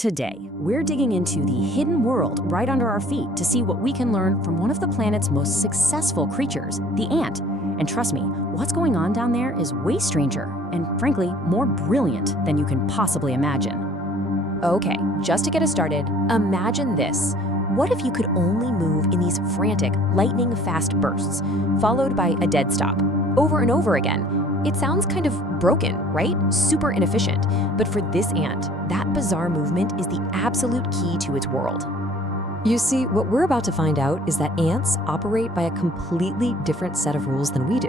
Today, we're digging into the hidden world right under our feet to see what we can learn from one of the planet's most successful creatures, the ant. And trust me, what's going on down there is way stranger and, frankly, more brilliant than you can possibly imagine. Okay, just to get us started, imagine this. What if you could only move in these frantic, lightning-fast bursts, followed by a dead stop, over and over again? It sounds kind of broken, right? Super inefficient. But for this ant, that bizarre movement is the absolute key to its world. You see, what we're about to find out is that ants operate by a completely different set of rules than we do.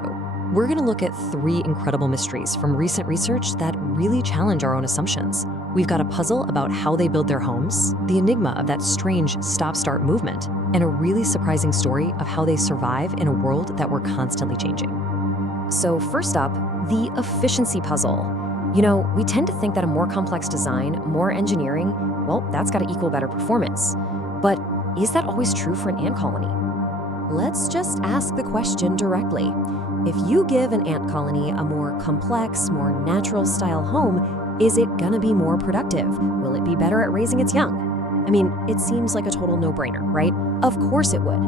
We're going to look at 3 incredible mysteries from recent research that really challenge our own assumptions. We've got a puzzle about how they build their homes, the enigma of that strange stop-start movement, and a really surprising story of how they survive in a world that we're constantly changing. So first up, the efficiency puzzle. You know, we tend to think that a more complex design, more engineering, well, that's got to equal better performance. But is that always true for an ant colony? Let's just ask the question directly. If you give an ant colony a more complex, more natural-style home, is it gonna be more productive? Will it be better at raising its young? I mean, it seems like a total no-brainer, right? Of course it would.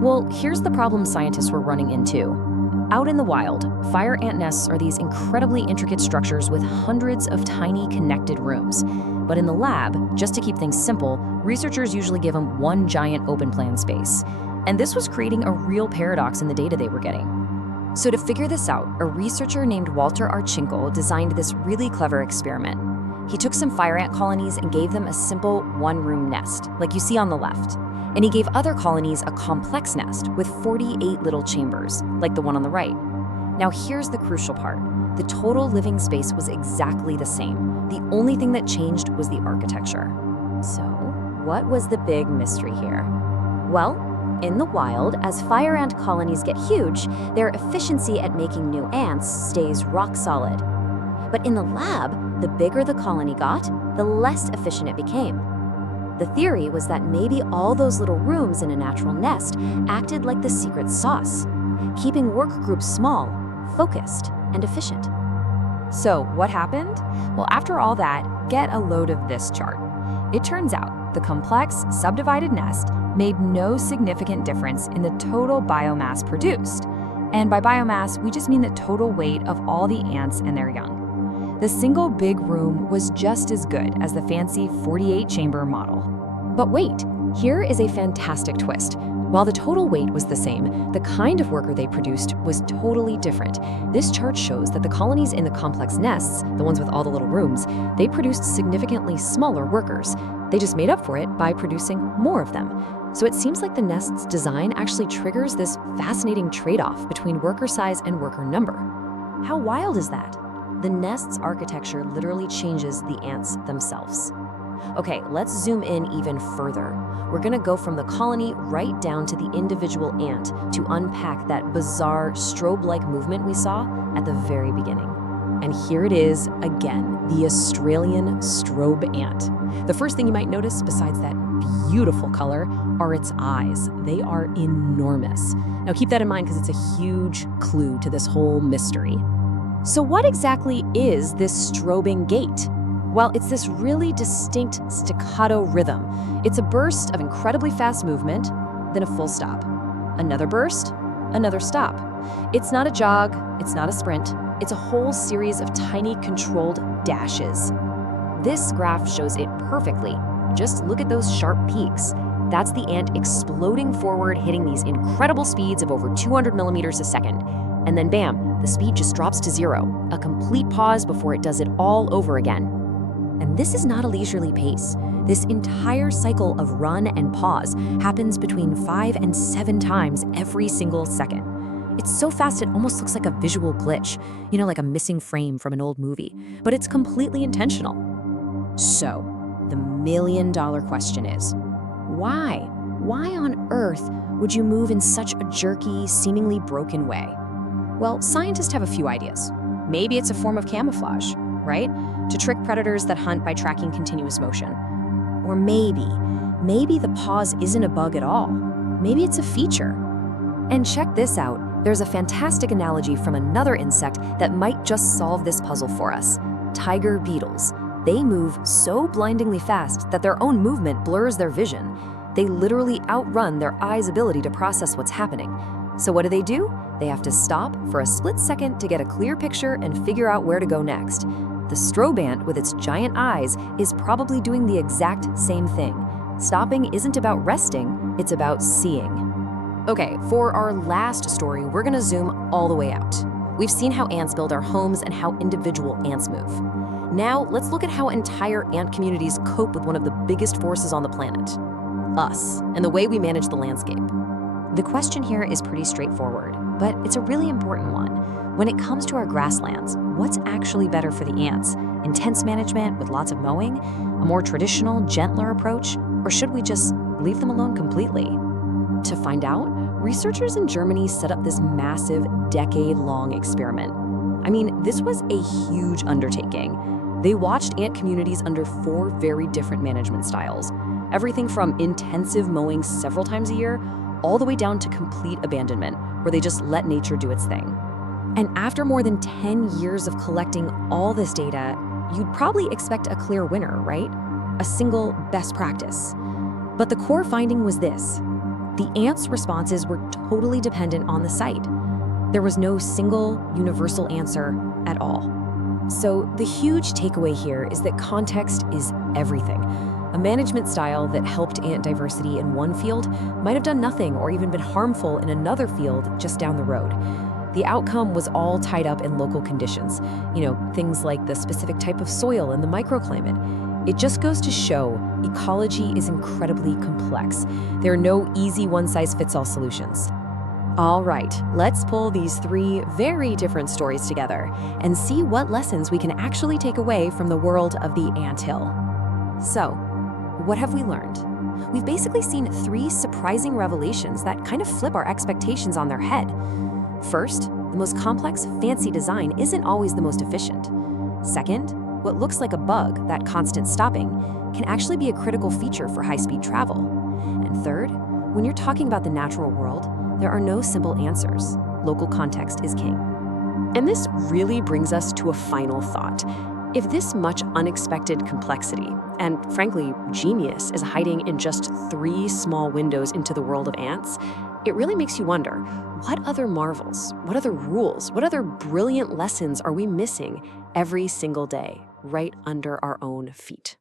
Well, here's the problem scientists were running into. Out in the wild, fire ant nests are these incredibly intricate structures with hundreds of tiny connected rooms. But in the lab, just to keep things simple, researchers usually give them one giant open-plan space. And this was creating a real paradox in the data they were getting. So to figure this out, a researcher named Walter Archinkel designed this really clever experiment. He took some fire ant colonies and gave them a simple one-room nest, like you see on the left. And he gave other colonies a complex nest with 48 little chambers, like the one on the right. Now here's the crucial part. The total living space was exactly the same. The only thing that changed was the architecture. So, what was the big mystery here? Well, in the wild, as fire ant colonies get huge, their efficiency at making new ants stays rock solid. But in the lab, the bigger the colony got, the less efficient it became. The theory was that maybe all those little rooms in a natural nest acted like the secret sauce, keeping work groups small, focused, and efficient. So what happened? Well, after all that, get a load of this chart. It turns out the complex, subdivided nest made no significant difference in the total biomass produced. And by biomass, we just mean the total weight of all the ants and their young. The single big room was just as good as the fancy 48-chamber model. But wait, here is a fantastic twist. While the total weight was the same, the kind of worker they produced was totally different. This chart shows that the colonies in the complex nests, the ones with all the little rooms, they produced significantly smaller workers. They just made up for it by producing more of them. So it seems like the nest's design actually triggers this fascinating trade-off between worker size and worker number. How wild is that? The nest's architecture literally changes the ants themselves. Okay, let's zoom in even further. We're gonna go from the colony right down to the individual ant to unpack that bizarre strobe-like movement we saw at the very beginning. And here it is again, the Australian strobe ant. The first thing you might notice, besides that beautiful color, are its eyes. They are enormous. Now keep that in mind because it's a huge clue to this whole mystery. So what exactly is this strobing gait? Well, it's this really distinct staccato rhythm. It's a burst of incredibly fast movement, then a full stop. Another burst, another stop. It's not a jog, it's not a sprint, it's a whole series of tiny controlled dashes. This graph shows it perfectly. Just look at those sharp peaks. That's the ant exploding forward, hitting these incredible speeds of over 200 millimeters a second. And then bam, the speed just drops to 0, a complete pause before it does it all over again. And this is not a leisurely pace. This entire cycle of run and pause happens between 5 and 7 times every single second. It's so fast it almost looks like a visual glitch, you know, like a missing frame from an old movie, but it's completely intentional. So, the million-dollar question is, why? Why on earth would you move in such a jerky, seemingly broken way? Well, scientists have a few ideas. Maybe it's a form of camouflage, right? To trick predators that hunt by tracking continuous motion. Or maybe the pause isn't a bug at all. Maybe it's a feature. And check this out. There's a fantastic analogy from another insect that might just solve this puzzle for us. Tiger beetles. They move so blindingly fast that their own movement blurs their vision. They literally outrun their eye's ability to process what's happening. So what do? They have to stop for a split second to get a clear picture and figure out where to go next. The strobe ant, with its giant eyes, is probably doing the exact same thing. Stopping isn't about resting, it's about seeing. Okay, for our last story, we're gonna zoom all the way out. We've seen how ants build our homes and how individual ants move. Now, let's look at how entire ant communities cope with one of the biggest forces on the planet, us, and the way we manage the landscape. The question here is pretty straightforward, but it's a really important one. When it comes to our grasslands, what's actually better for the ants? Intense management with lots of mowing? A more traditional, gentler approach? Or should we just leave them alone completely? To find out, researchers in Germany set up this massive, decade-long experiment. I mean, this was a huge undertaking. They watched ant communities under 4 very different management styles. Everything from intensive mowing several times a year, all the way down to complete abandonment, where they just let nature do its thing. And after more than 10 years of collecting all this data, you'd probably expect a clear winner, right? A single best practice. But the core finding was this: the ants' responses were totally dependent on the site. There was no single, universal answer at all. So the huge takeaway here is that context is everything. A management style that helped ant diversity in one field might have done nothing or even been harmful in another field just down the road. The outcome was all tied up in local conditions, things like the specific type of soil and the microclimate. It just goes to show ecology is incredibly complex. There are no easy one-size-fits-all solutions. All right, let's pull these 3 very different stories together and see what lessons we can actually take away from the world of the anthill. So, what have we learned? We've basically seen 3 surprising revelations that kind of flip our expectations on their head. First, the most complex, fancy design isn't always the most efficient. Second, what looks like a bug, that constant stopping, can actually be a critical feature for high-speed travel. And third, when you're talking about the natural world, there are no simple answers. Local context is king. And this really brings us to a final thought. If this much unexpected complexity, and frankly, genius, is hiding in just 3 small windows into the world of ants, it really makes you wonder, what other marvels, what other rules, what other brilliant lessons are we missing every single day, right under our own feet?